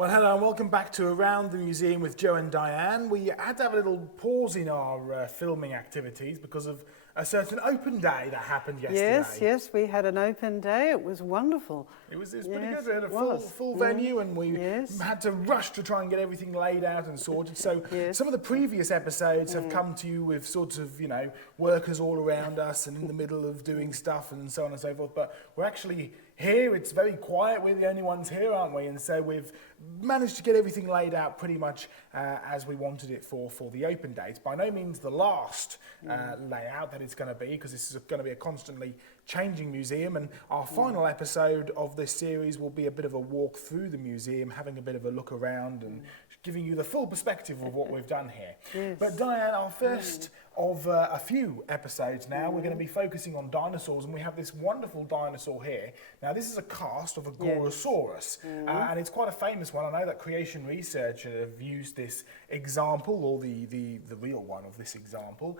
Well, hello and welcome back to Around the Museum with Joe and Diane. We had to have a little pause in our filming activities because of a certain open day that happened yesterday. Yes, we had an open day. It was wonderful. It was pretty good. We had a full venue and we had to rush to try and get everything laid out and sorted. So some of the previous episodes have come to you with sort of, you know, workers all around us and in the middle of doing stuff and so on and so forth. But we're actually here. It's very quiet. We're the only ones here, aren't we? And so we've managed to get everything laid out pretty much as we wanted it for the open day. It's by no means the last layout that it's going to be, because this is going to be a constantly changing museum, and our final episode of this series will be a bit of a walk through the museum, having a bit of a look around and giving you the full perspective of what we've done here. Yes. But Diane, our first of a few episodes now, we're going to be focusing on dinosaurs, and we have this wonderful dinosaur here. Now this is a cast of a Gorosaurus, and it's quite a famous one. I know that creation researchers have used this example, or the real one of this example.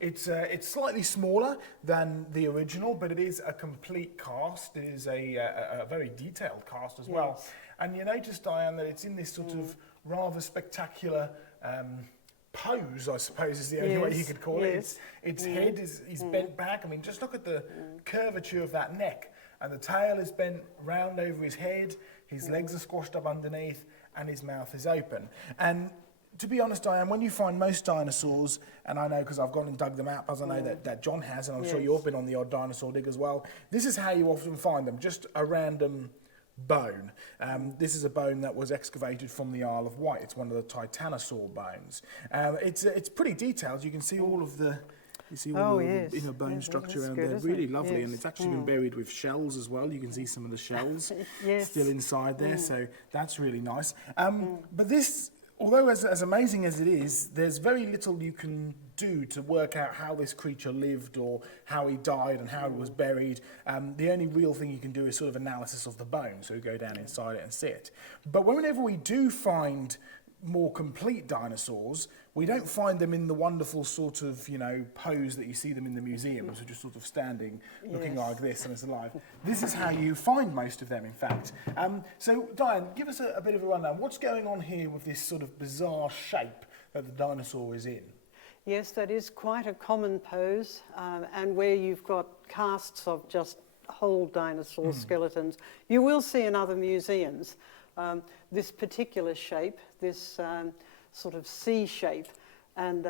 It's slightly smaller than the original, but it is a complete cast. It is a very detailed cast as well. And you notice, Diane, that it's in this sort of rather spectacular pose, I suppose is the only way you could call it. Its head is bent back. I mean, just look at the curvature of that neck. And the tail is bent round over his head, his legs are squashed up underneath, and his mouth is open. And to be honest, Diane, when you find most dinosaurs, and I know because I've gone and dug them out, as I know that John has, and I'm sure you've been on the odd dinosaur dig as well, this is how you often find them, just a random bone. This is a bone that was excavated from the Isle of Wight. It's one of the Titanosaur bones. It's pretty detailed. You can see all of the inner bone structure around there. Really lovely, and it's actually been buried with shells as well. You can see some of the shells still inside there, so that's really nice. But this, although as amazing as it is, there's very little you can do to work out how this creature lived or how he died and how he was buried. The only real thing you can do is sort of analysis of the bone, so you go down inside it and see it. But whenever we do find more complete dinosaurs, we don't find them in the wonderful sort of, you know, pose that you see them in the museums, so just sort of standing, looking like this and it's alive. This is how you find most of them, in fact. So, Diane, give us a bit of a rundown. What's going on here with this sort of bizarre shape that the dinosaur is in? Yes, that is quite a common pose, and where you've got casts of just whole dinosaur skeletons, you will see in other museums this particular shape, this sort of C shape, and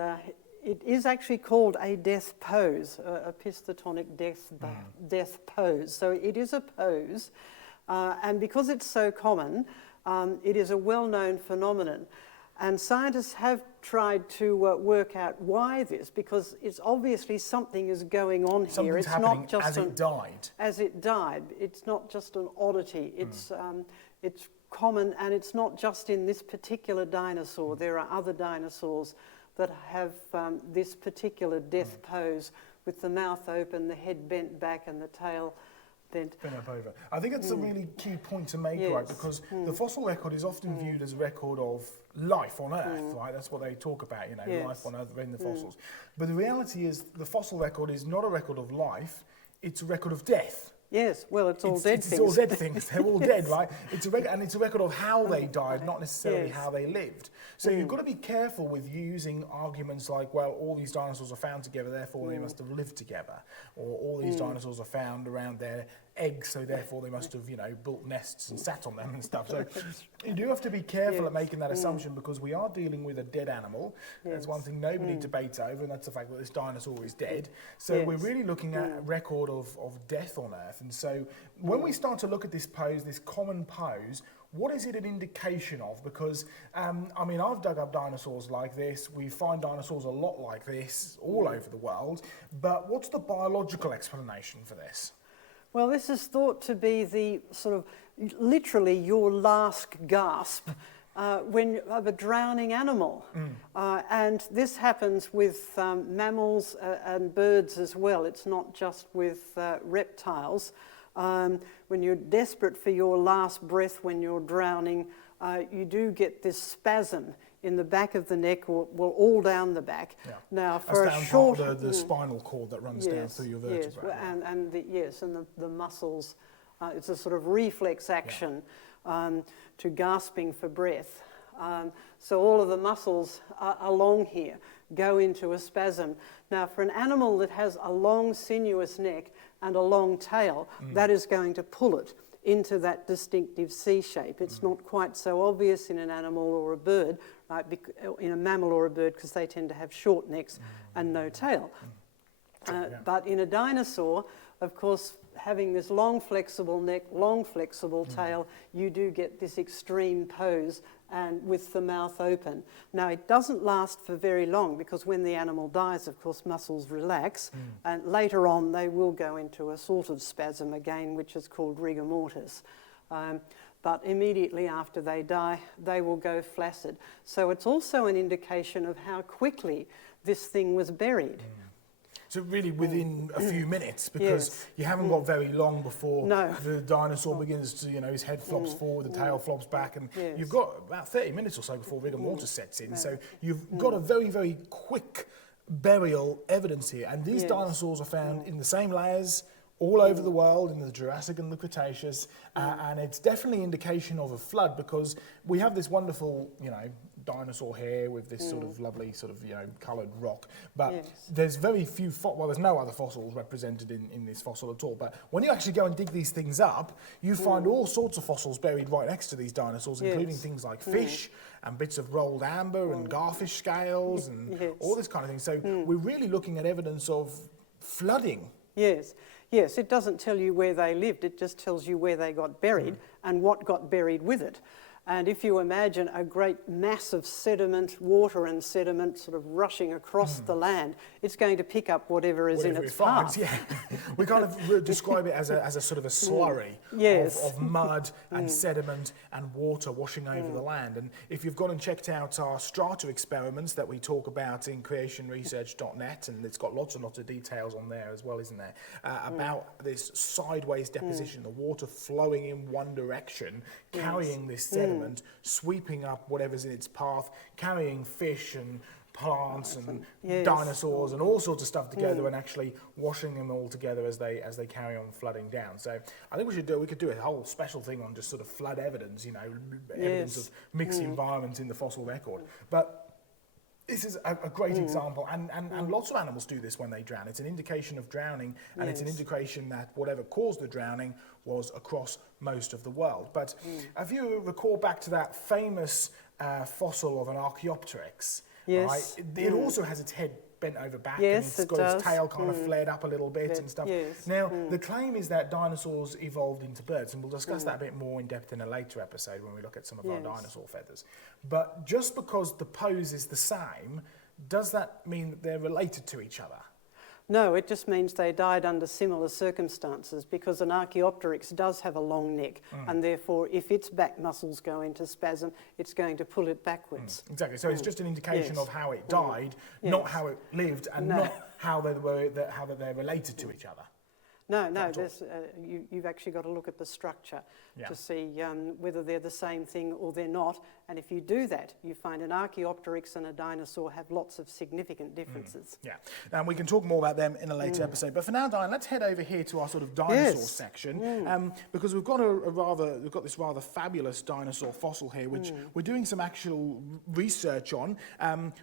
it is actually called a death pose, a pistotonic death pose. So it is a pose, and because it's so common, it is a well-known phenomenon. And scientists have tried to work out why this, because it's obviously something is going on here. It's not just as it died. As it died. It's not just an oddity. It's common, and it's not just in this particular dinosaur. There are other dinosaurs that have this particular death pose, with the mouth open, the head bent back, and the tail bent up over. I think it's a really key point to make, right? Because the fossil record is often viewed as a record of life on Earth, right? That's what they talk about, you know, life on Earth in the fossils. But the reality is the fossil record is not a record of life, it's a record of death. Yes, well, it's all dead things. It's all dead things. They're all dead, right? It's a record of how they died, not necessarily how they lived. So you've got to be careful with using arguments like, well, all these dinosaurs are found together, therefore they must have lived together, or all these dinosaurs are found around their eggs, so therefore they must have, you know, built nests and sat on them and stuff. So you do have to be careful at making that assumption, because we are dealing with a dead animal. That's one thing nobody debates over, and that's the fact that this dinosaur is dead. So we're really looking at a record of death on Earth. And so when we start to look at this pose, this common pose, what is it an indication of? Because, I mean, I've dug up dinosaurs like this. We find dinosaurs a lot like this all over the world. But what's the biological explanation for this? Well, this is thought to be the sort of literally your last gasp of a drowning animal. And this happens with mammals and birds as well. It's not just with reptiles. When you're desperate for your last breath, when you're drowning, you do get this spasm in the back of the neck, or well, all down the back. Now, for a short, the spinal cord that runs down through your vertebrae. And the muscles. It's a sort of reflex action. to gasping for breath. So all of the muscles along here go into a spasm. Now, for an animal that has a long sinuous neck and a long tail, that is going to pull it into that distinctive C shape. It's not quite so obvious in an animal or a bird, right? In a mammal or a bird, because they tend to have short necks and no tail. But in a dinosaur, of course, having this long flexible neck, long flexible tail, you do get this extreme pose and with the mouth open. Now, it doesn't last for very long, because when the animal dies, of course, muscles relax, and later on they will go into a sort of spasm again, which is called rigor mortis. But immediately after they die, they will go flaccid. So it's also an indication of how quickly this thing was buried. So really within a few minutes, because you haven't got very long before the dinosaur begins to, his head flops forward, the tail flops back, and you've got about 30 minutes or so before rigor mortis sets in. So you've got a very, very quick burial evidence here. And these dinosaurs are found in the same layers all over the world, in the Jurassic and the Cretaceous, and it's definitely indication of a flood, because we have this wonderful, dinosaur here with this sort of lovely coloured rock, but there's very few, there's no other fossils represented in this fossil at all. But when you actually go and dig these things up, you find all sorts of fossils buried right next to these dinosaurs, including things like fish and bits of rolled amber and garfish scales and all this kind of thing. So we're really looking at evidence of flooding. Yes, it doesn't tell you where they lived, it just tells you where they got buried and what got buried with it. And if you imagine a great mass of sediment, water and sediment sort of rushing across the land, it's going to pick up whatever is in its path. We kind of describe it as a sort of a slurry of mud and sediment and water washing over the land. And if you've gone and checked out our strata experiments that we talk about in creationresearch.net, and it's got lots and lots of details on there as well, isn't there, about this sideways deposition, the water flowing in one direction, carrying this sediment, sweeping up whatever's in its path, carrying fish and plants and dinosaurs and all sorts of stuff together, and actually washing them all together as they carry on flooding down. So I think we could do a whole special thing on just sort of flood evidence, evidence of mixed environments in the fossil record. But this is a great example, and lots of animals do this when they drown. It's an indication of drowning, and it's an indication that whatever caused the drowning was across most of the world. But if you recall back to that famous fossil of an Archaeopteryx, right? It also has its head bent over back, and it's got its tail kind of flared up a little bit and stuff. Now, the claim is that dinosaurs evolved into birds, and we'll discuss that a bit more in depth in a later episode when we look at some of our dinosaur feathers. But just because the pose is the same, does that mean that they're related to each other? No, it just means they died under similar circumstances, because an Archaeopteryx does have a long neck, and therefore if its back muscles go into spasm, it's going to pull it backwards. Exactly, so it's just an indication of how it died, not how it lived, and not how they're related to each other. No, you've actually got to look at the structure to see whether they're the same thing or they're not. And if you do that, you find an Archaeopteryx and a dinosaur have lots of significant differences. And we can talk more about them in a later episode. But for now, Diane, let's head over here to our sort of dinosaur section, because we've got this rather fabulous dinosaur fossil here, which we're doing some actual research on,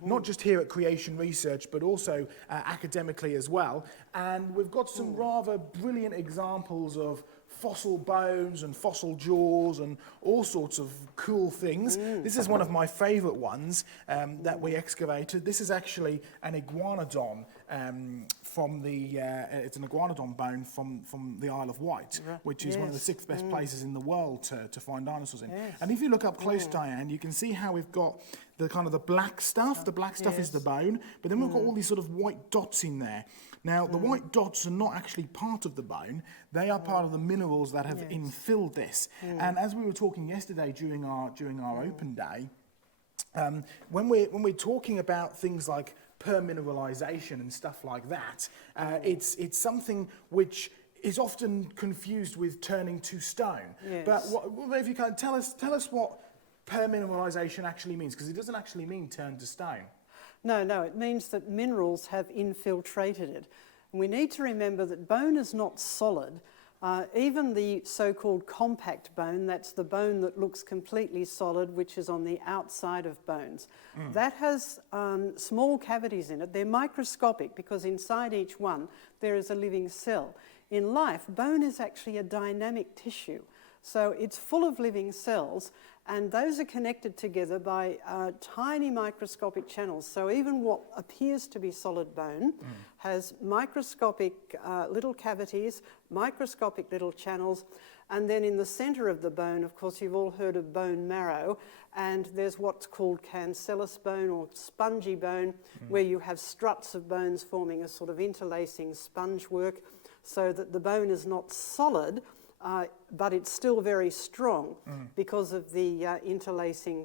not just here at Creation Research, but also academically as well. And we've got some rather brilliant examples of fossil bones and fossil jaws and all sorts of cool things. This is one of my favourite ones that we excavated. This is actually an iguanodon it's an iguanodon bone from the Isle of Wight, which is one of the 6th best places in the world to find dinosaurs in. And if you look up close, Diane, you can see how we've got the kind of the black stuff. The black stuff is the bone, but then we've got all these sort of white dots in there. Now, the white dots are not actually part of the bone. They are part of the minerals that have infilled this. And as we were talking yesterday during our open day, when we're talking about things like permineralization and stuff like that, it's something which is often confused with turning to stone. But if you can tell us what permineralization actually means, because it doesn't actually mean turn to stone. No, it means that minerals have infiltrated it. And we need to remember that bone is not solid. Even the so-called compact bone, that's the bone that looks completely solid, which is on the outside of bones. That has small cavities in it. They're microscopic because inside each one there is a living cell. In life, bone is actually a dynamic tissue. So it's full of living cells, and those are connected together by tiny microscopic channels. So even what appears to be solid bone has microscopic little cavities, microscopic little channels, and then in the centre of the bone, of course, you've all heard of bone marrow, and there's what's called cancellous bone or spongy bone, where you have struts of bones forming a sort of interlacing sponge work, so that the bone is not solid, but it's still very strong because of the interlacing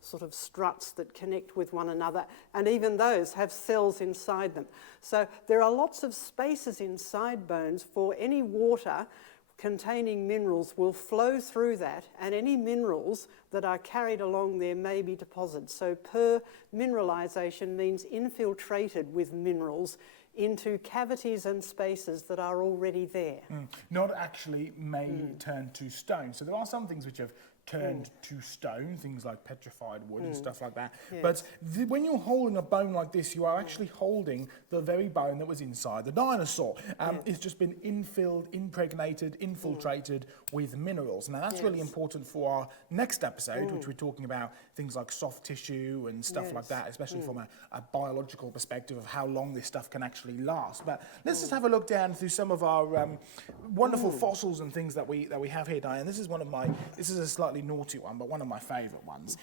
sort of struts that connect with one another, and even those have cells inside them. So there are lots of spaces inside bones for any water containing minerals will flow through that, and any minerals that are carried along there may be deposited. So per-mineralisation means infiltrated with minerals into cavities and spaces that are already there. Not actually may turn to stone. So there are some things which have turned to stone, things like petrified wood and stuff like that. Yes. But when you're holding a bone like this, you are actually holding the very bone that was inside the dinosaur. It's just been infilled, impregnated, infiltrated with minerals. Now that's really important for our next episode, which we're talking about things like soft tissue and stuff like that, especially from a biological perspective of how long this stuff can actually last. But let's just have a look down through some of our wonderful fossils and things that we have here, Diane. This is a slightly naughty one, but one of my favourite ones.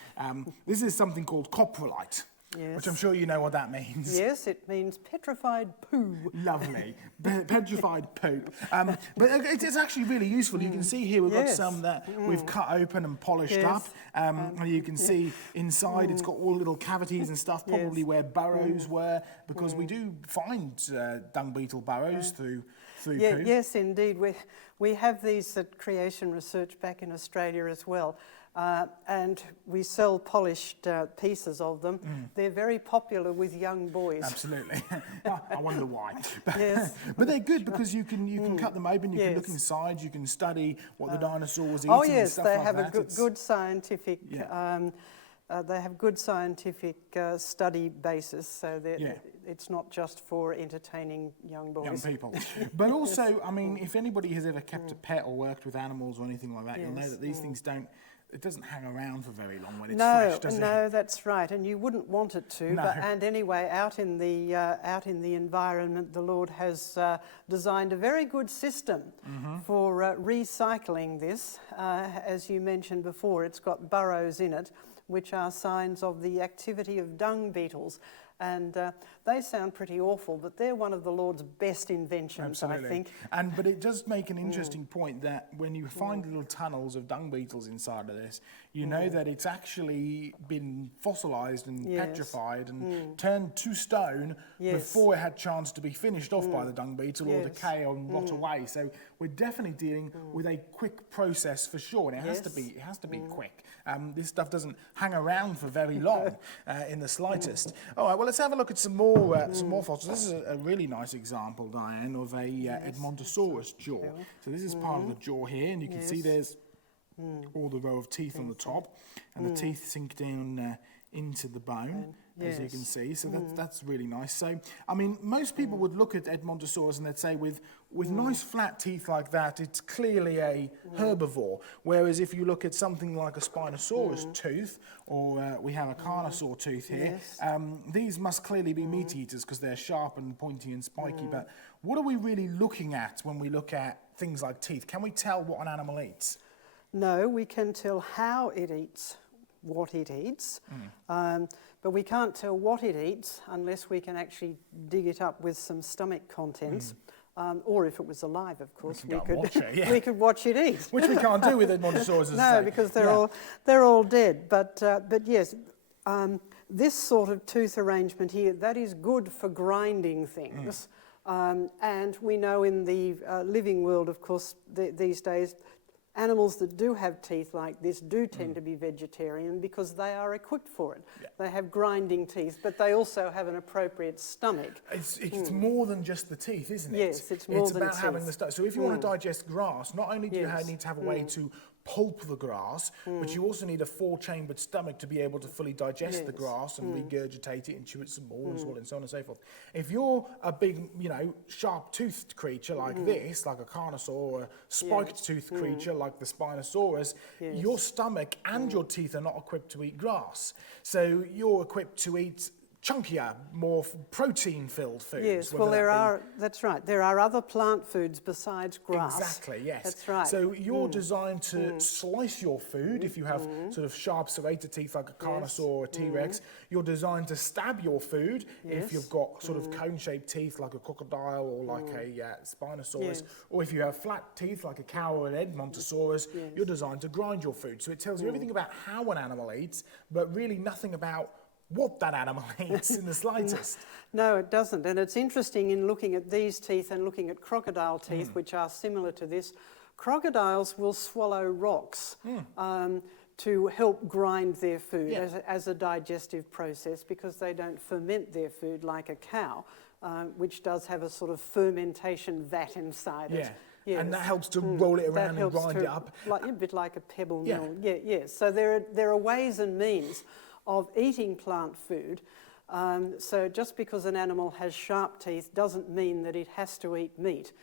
This is something called coprolite. Yes. Which I'm sure you know what that means. Yes, it means petrified poo. Lovely. Petrified poop. But it's actually really useful. You can see here we've got some that we've cut open and polished up. And you can see inside it's got all little cavities and stuff, probably where burrows were, because we do find dung beetle burrows through poo. Yes, indeed. We have these at Creation Research back in Australia as well. And we sell polished pieces of them. They're very popular with young boys. Absolutely. I wonder why. Yes. But they're good because you can cut them open, you can look inside, you can study what the dinosaur was eating. Oh yes, and stuff they like have that. a good scientific. They have good scientific study basis, so it's not just for entertaining young boys. Young people. But also, I mean, if anybody has ever kept a pet or worked with animals or anything like that, you'll know that these things it doesn't hang around for very long when it's fresh, does it? No, that's right, and you wouldn't want it to. No. And anyway, out in the environment, the Lord has designed a very good system for recycling this. As you mentioned before, it's got burrows in it, which are signs of the activity of dung beetles. And they sound pretty awful, but they're one of the Lord's best inventions, I think. But it does make an interesting point that when you find little tunnels of dung beetles inside of this, you know that it's actually been fossilised and petrified and turned to stone before it had chance to be finished off by the dung beetle or decay or rot away. So we're definitely dealing with a quick process for sure, and it has to be quick. This stuff doesn't hang around for very long in the slightest. All right, well, let's have a look at some more fossils. This is a really nice example, Diane, of a Edmontosaurus jaw. So this is part of the jaw here, and you can see there's all the row of teeth on the top, and the teeth sink down into the bone, as you can see. So that's really nice. So, I mean, most people would look at Edmontosaurus and they'd say with nice flat teeth like that, it's clearly a herbivore. Whereas if you look at something like a Spinosaurus tooth, or we have a Carnosaur tooth here, these must clearly be meat eaters because they're sharp and pointy and spiky. But what are we really looking at when we look at things like teeth? Can we tell what an animal eats? No, we can tell how it eats, what it eats, but we can't tell what it eats unless we can actually dig it up with some stomach contents. Or if it was alive, of course, we could watch it eat. Which we can't do with Edmontosaurus. No, because they're all dead. But yes, this sort of tooth arrangement here, that is good for grinding things. And we know in the living world, of course, these days, animals that do have teeth like this do tend to be vegetarian because they are equipped for it. Yeah. They have grinding teeth, but they also have an appropriate stomach. It's more than just the teeth, isn't it? Yes, it's more than about having the stomach. So if you want to digest grass, not only do you Yes. need to have a way to pulp the grass, but you also need a 4-chambered stomach to be able to fully digest the grass and regurgitate it and chew it some more and so on and so forth. If you're a big, sharp-toothed creature like this, like a carnosaur, or a spiked-toothed creature like the Spinosaurus, your stomach and your teeth are not equipped to eat grass. So you're equipped to eat chunkier, more protein-filled foods. Yes, well, that's right. There are other plant foods besides grass. Exactly, yes. That's right. So you're designed to slice your food. If you have sort of sharp serrated teeth like a carnosaur or a T-Rex, you're designed to stab your food. If you've got sort of cone-shaped teeth like a crocodile or like a Spinosaurus, or if you have flat teeth like a cow or an Edmontosaurus, you're designed to grind your food. So it tells you everything about how an animal eats, but really nothing about what that animal eats in the slightest. No, it doesn't. And it's interesting in looking at these teeth and looking at crocodile teeth, which are similar to this. Crocodiles will swallow rocks to help grind their food as a digestive process, because they don't ferment their food like a cow, which does have a sort of fermentation vat inside it. Yes. And that helps to roll it around and grind it up. A bit like a pebble mill. So there are ways and means of eating plant food. So just because an animal has sharp teeth doesn't mean that it has to eat meat.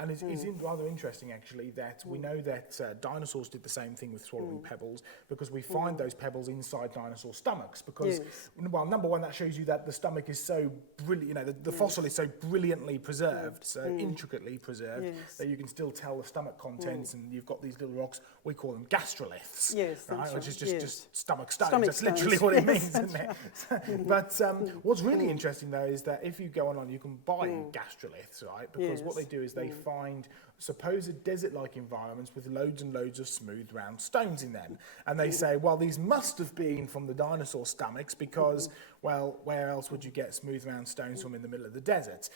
And it's rather interesting, actually, that we know that dinosaurs did the same thing with swallowing pebbles, because we find those pebbles inside dinosaur stomachs. Because, well, number one, that shows you that the stomach is so brilliant, the fossil is so brilliantly preserved, so intricately preserved, that you can still tell the stomach contents, and you've got these little rocks, we call them gastroliths, right? Which is just stomach stones. That's literally what it means, isn't it? But what's really interesting, though, is that if you go online, you can buy gastroliths, right? Because what they do is they find supposed desert-like environments with loads and loads of smooth round stones in them, and they say, well, these must have been from the dinosaur stomachs, because well, where else would you get smooth round stones from in the middle of the desert?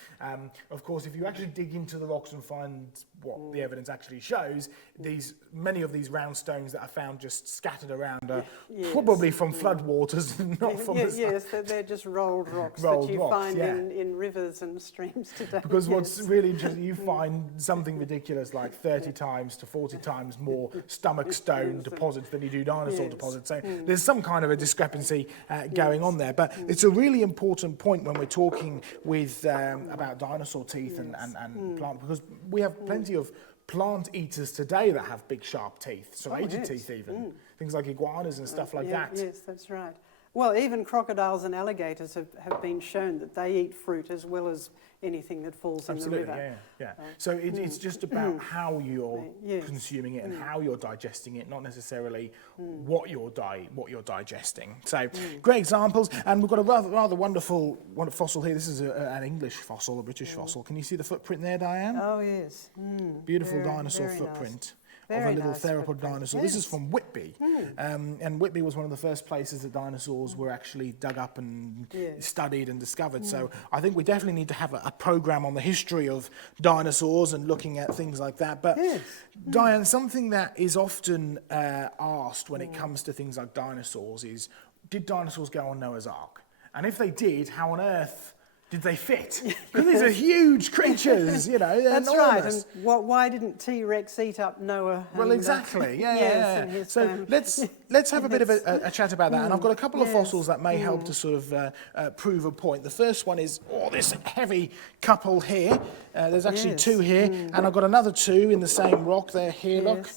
Of course, if you actually dig into the rocks and find what the evidence actually shows, many of these round stones that are found just scattered around are probably from floodwaters, not from the Yes, they're just rolled rocks that you find in rivers and streams today. Because what's really interesting, you find something ridiculous like 30 times to 40 times more stomach stone deposits than you do dinosaur deposits. So there's some kind of a discrepancy going on there. But it's a really important point when we're talking with about dinosaur teeth and plant, because we have plenty of plant eaters today that have big sharp teeth, serrated teeth even, things like iguanas and stuff like that. Yes, that's right. Well, even crocodiles and alligators have been shown that they eat fruit as well as anything that falls in the river. So it's just about how you're consuming it and how you're digesting it, not necessarily what you're digesting. So great examples, and we've got a rather wonderful fossil here. This is an English fossil, a British fossil. Can you see the footprint there, Diane? Oh yes, beautiful dinosaur footprint. Nice. Of a little theropod dinosaur. This is from Whitby, and Whitby was one of the first places that dinosaurs were actually dug up and studied and discovered. So I think we definitely need to have a program on the history of dinosaurs and looking at things like that. But Diane, something that is often asked when it comes to things like dinosaurs is, did dinosaurs go on Noah's Ark? And if they did, how on earth did they fit? Because these are huge creatures, they're That's enormous. right. And why didn't T-Rex eat up Noah? Well, exactly. So let's have a bit of a chat about that. And I've got a couple of fossils that may help to sort of prove a point. The first one is this heavy couple here. There's actually two here, and I've got another two in the same rock. They're here, look,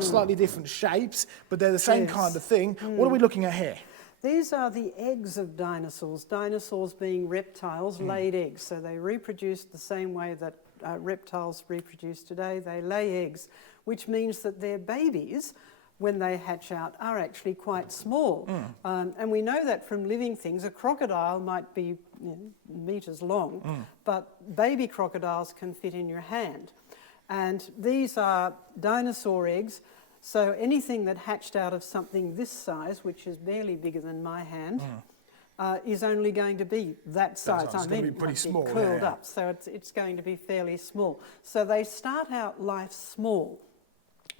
slightly different shapes, but they're the same kind of thing. What are we looking at here? These are the eggs of dinosaurs. Dinosaurs, being reptiles, laid eggs. So they reproduced the same way that reptiles reproduce today. They lay eggs, which means that their babies, when they hatch out, are actually quite small. And we know that from living things. A crocodile might be meters long, but baby crocodiles can fit in your hand. And these are dinosaur eggs. So anything that hatched out of something this size, which is barely bigger than my hand, is only going to be that size. It's going to be pretty small, curled up, so it's going to be fairly small. So they start out life small.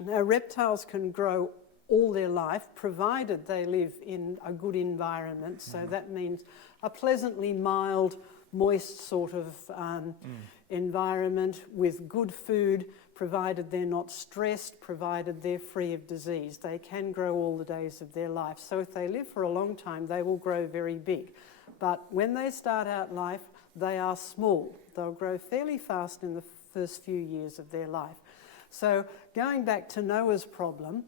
Now, reptiles can grow all their life, provided they live in a good environment. So that means a pleasantly mild, moist sort of environment with good food, provided they're not stressed, provided they're free of disease. They can grow all the days of their life. So if they live for a long time, they will grow very big. But when they start out life, they are small. They'll grow fairly fast in the first few years of their life. So going back to Noah's problem,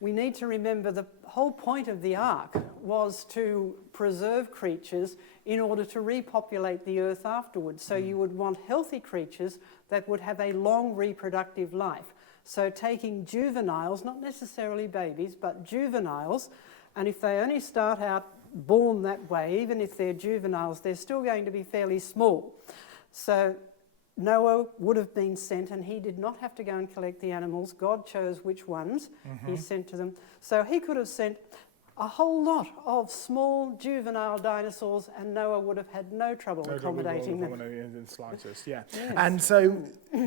we need to remember the whole point of the ark was to preserve creatures in order to repopulate the earth afterwards. So you would want healthy creatures that would have a long reproductive life. So taking juveniles, not necessarily babies, but juveniles, and if they only start out born that way, even if they're juveniles, they're still going to be fairly small. So Noah would have been sent, and he did not have to go and collect the animals. God chose which ones he sent to them. So he could have sent a whole lot of small juvenile dinosaurs, and Noah would have had no trouble accommodating them. In the slightest, yeah. Yes. And so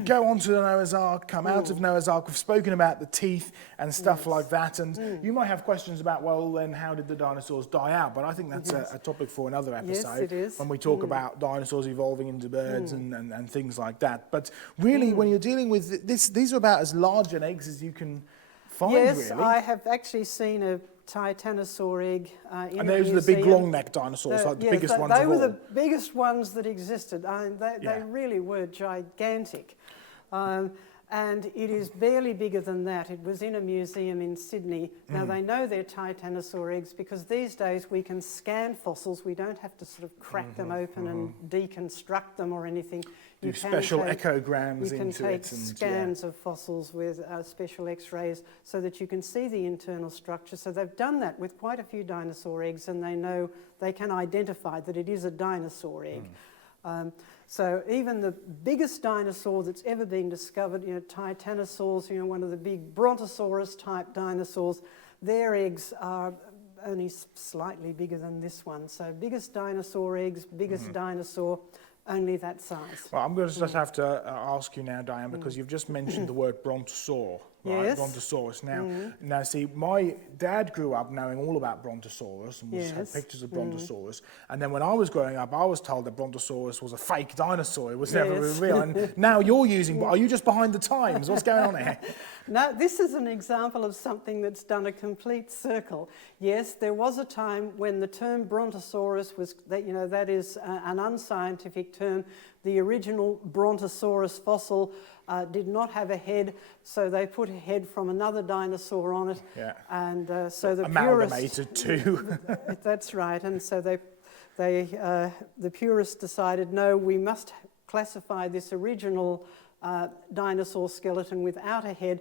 go on to the Noah's Ark, come out of Noah's Ark. We've spoken about the teeth and stuff like that, and you might have questions about, well, then how did the dinosaurs die out? But I think that's a topic for another episode. Yes, it is. When we talk about dinosaurs evolving into birds and things like that. But really, when you're dealing with this, these are about as large an eggs as you can find, yes, really. I have actually seen a Titanosaur egg in And a those are the big museum. long-necked dinosaurs, like the biggest ones of all. They were the biggest ones that existed. They really were gigantic. And it is barely bigger than that. It was in a museum in Sydney. Now, they know they're Titanosaur eggs because these days we can scan fossils. We don't have to sort of crack them open and deconstruct them or anything. Do special echograms You can into take it. And, scans of fossils with special x-rays so that you can see the internal structure. So they've done that with quite a few dinosaur eggs, and they know they can identify that it is a dinosaur egg. So even the biggest dinosaur that's ever been discovered, Titanosaurs, one of the big Brontosaurus type dinosaurs, their eggs are only slightly bigger than this one. So biggest dinosaur eggs, biggest dinosaur, only that size. Well, I'm going to just have to ask you now, Diane, because you've just mentioned the word brontosaur, right? Yes. Brontosaurus. Now, see, my dad grew up knowing all about Brontosaurus and had pictures of Brontosaurus. And then when I was growing up, I was told that Brontosaurus was a fake dinosaur. It was never real. And now you're using, are you just behind the times? What's going on here? No, this is an example of something that's done a complete circle. Yes, there was a time when the term Brontosaurus was, that is an unscientific term. The original Brontosaurus fossil did not have a head, so they put a head from another dinosaur on it. Yeah. And so the amalgamated too. That's right. And so the purists decided, no, we must classify this original dinosaur skeleton without a head,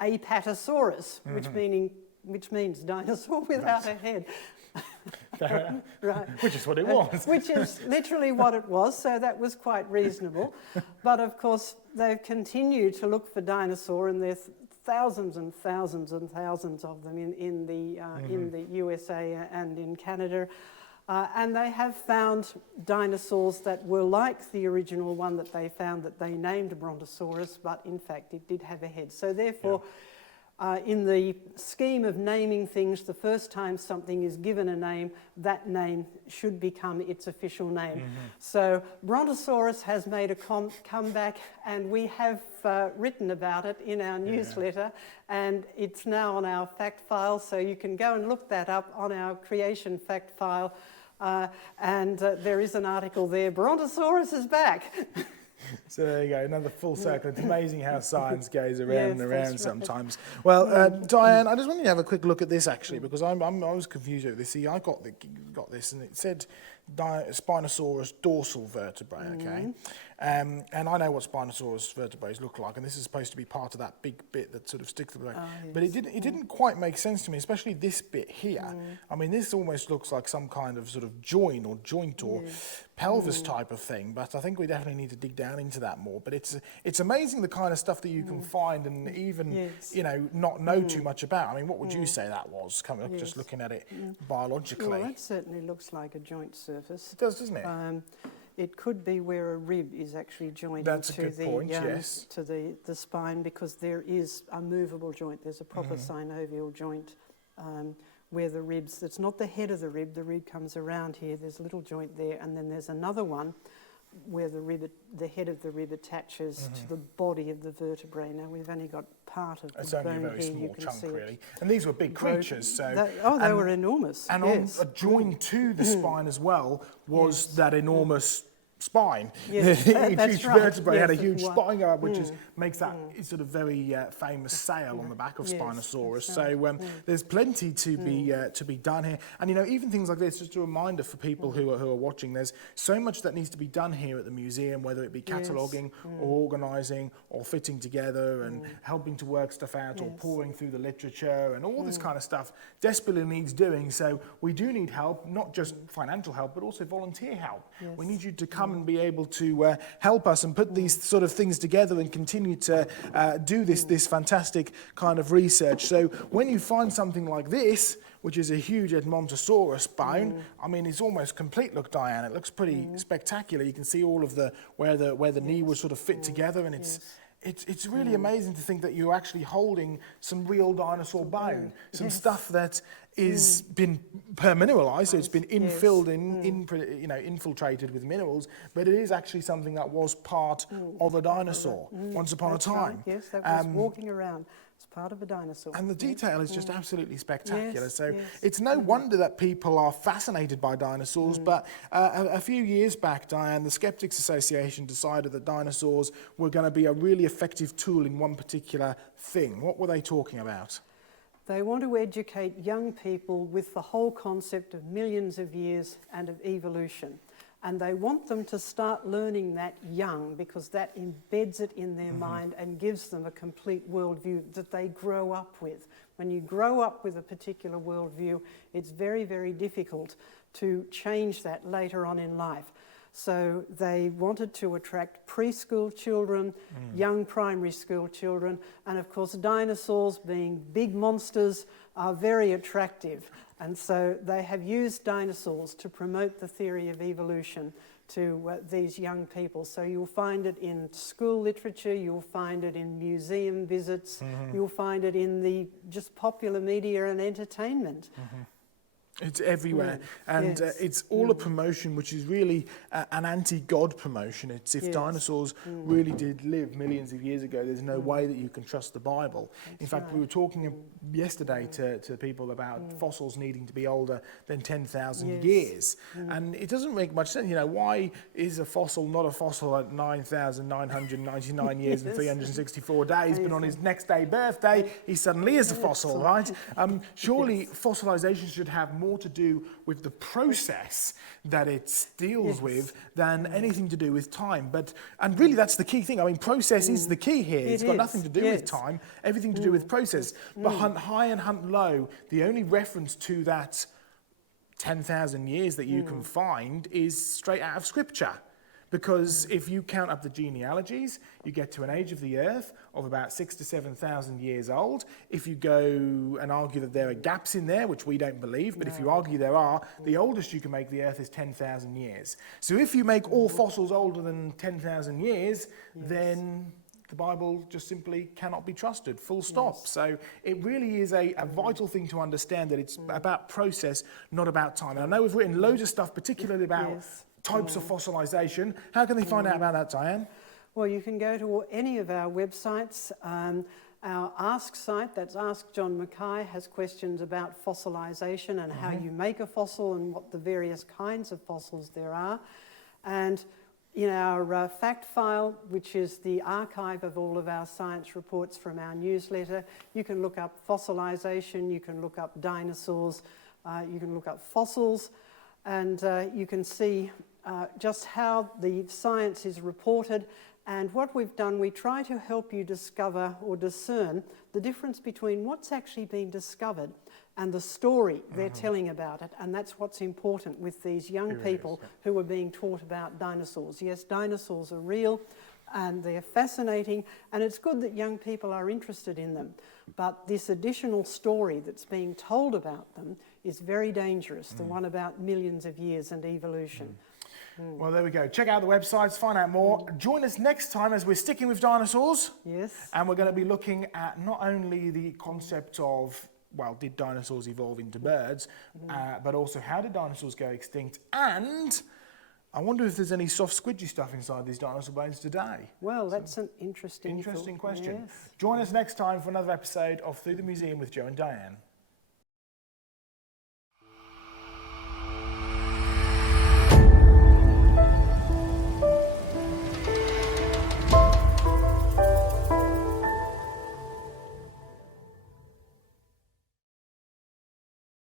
Apatosaurus, which means dinosaur without a head. Right. Which is what it was. Which is literally what it was, so that was quite reasonable. But of course, they've continued to look for dinosaur, and there's thousands and thousands and thousands of them in the USA and in Canada. And they have found dinosaurs that were like the original one that they found that they named Brontosaurus, but in fact it did have a head. So therefore, in the scheme of naming things, the first time something is given a name, that name should become its official name. So Brontosaurus has made a comeback, and we have written about it in our newsletter, and it's now on our fact file, so you can go and look that up on our creation fact file. And there is an article there, Brontosaurus is back. So there you go, another full circle. It's amazing how science goes around and around right. sometimes. Well, Diane, I just wanted to have a quick look at this actually, because I was confused with this. See, I got this, and it said Spinosaurus dorsal vertebrae, okay? And I know what Spinosaurus vertebrae look like, and this is supposed to be part of that big bit that sort of sticks to the bone. Yes. But it didn't quite make sense to me, especially this bit here. I mean, this almost looks like some kind of sort of joint or pelvis type of thing, but I think we definitely need to dig down into that more. But it's amazing the kind of stuff that you can find and even not know too much about. I mean, what would you say that was? Just looking at it biologically. Well, that certainly looks like a joint surface. It does, doesn't it? it could be where a rib is actually joined That's a to good point, yes. to the spine, because there is a movable joint. There's a proper synovial joint where the ribs, it's not the head of the rib comes around here, there's a little joint there, and then there's another one where the head of the rib attaches to the body of the vertebrae. Now we've only got part of It's the only a bone very here, small you can chunk, see really. it. And these were big creatures, so... They were enormous, And yes. on joined to the spine as well was that enormous spine. Yes, that's Each right. vertebrae had a Yes, huge one. spine going up, which makes that sort of very famous sail on the back of Yes, Spinosaurus. that's right. So there's plenty to be done here. And you know, even things like this, just a reminder for people who are watching, there's so much that needs to be done here at the museum, whether it be cataloguing or organising or fitting together and helping to work stuff out or pouring through the literature and all this kind of stuff desperately needs doing. So we do need help, not just financial help, but also volunteer help. Yes. We need you to come and be able to help us and put these sort of things together and continue to do this fantastic kind of research. So when you find something like this, which is a huge Edmontosaurus bone, I mean, it's almost complete. Look, Diane, it looks pretty spectacular. You can see all of the where the knee was sort of fit together, and it's really amazing to think that you're actually holding some real dinosaur bone, some stuff that is been permineralized, so it's been infilled infiltrated with minerals, but it is actually something that was part of a dinosaur once upon a time. Right. Yes, that was walking around. It's part of a dinosaur. And the detail is just absolutely spectacular. Yes, So yes. it's no wonder that people are fascinated by dinosaurs. But a few years back, Diane, the Skeptics Association decided that dinosaurs were going to be a really effective tool in one particular thing. What were they talking about? They want to educate young people with the whole concept of millions of years and of evolution. And they want them to start learning that young, because that embeds it in their mind and gives them a complete worldview that they grow up with. When you grow up with a particular worldview, it's very, very difficult to change that later on in life. So they wanted to attract preschool children, young primary school children, and of course dinosaurs, being big monsters, are very attractive. And so they have used dinosaurs to promote the theory of evolution to these young people. So you'll find it in school literature, you'll find it in museum visits, you'll find it in the just popular media and entertainment. It's everywhere, and it's all a promotion which is really an anti-God promotion. It's if dinosaurs really did live millions of years ago, there's no way that you can trust the Bible. In fact, we were talking yesterday to people about fossils needing to be older than 10,000 years, and it doesn't make much sense. You know, why is a fossil not a fossil at 9,999 years and 364 days, but on his next day birthday, he suddenly is a fossil, right? Surely fossilization should have more to do with the process that it deals with than anything to do with time. And really that's the key thing. I mean, process is the key here. It's got nothing to do with time, everything to do with process. But hunt high and hunt low, the only reference to that 10,000 years that you can find is straight out of Scripture. Because if you count up the genealogies, you get to an age of the earth of about 6,000 to 7,000 years old. If you go and argue that there are gaps in there, which we don't believe, but if you argue there are, the oldest you can make the earth is 10,000 years. So if you make all fossils older than 10,000 years, then the Bible just simply cannot be trusted, full stop. So it really is a vital thing to understand that it's about process, not about time. And I know we've written loads of stuff, particularly about types of fossilization. How can they find out about that, Diane? Well, you can go to any of our websites. Our Ask site, that's Ask John Mackay, has questions about fossilization and how you make a fossil and what the various kinds of fossils there are. And in our fact file, which is the archive of all of our science reports from our newsletter, you can look up fossilization, you can look up dinosaurs, you can look up fossils, and you can see just how the science is reported. And what we've done, we try to help you discover or discern the difference between what's actually been discovered and the story they're telling about it. And that's what's important with these young people who are being taught about dinosaurs. Yes, dinosaurs are real and they're fascinating, and it's good that young people are interested in them. But this additional story that's being told about them is very dangerous, the one about millions of years and evolution. Well, there we go. Check out the websites, find out more. Join us next time as we're sticking with dinosaurs. Yes. And we're going to be looking at not only the concept of, well, did dinosaurs evolve into birds, but also how did dinosaurs go extinct? And I wonder if there's any soft squidgy stuff inside these dinosaur bones today. Well, that's an interesting Interesting thought. question. Yes. Join us next time for another episode of Through the Museum with Joe and Diane.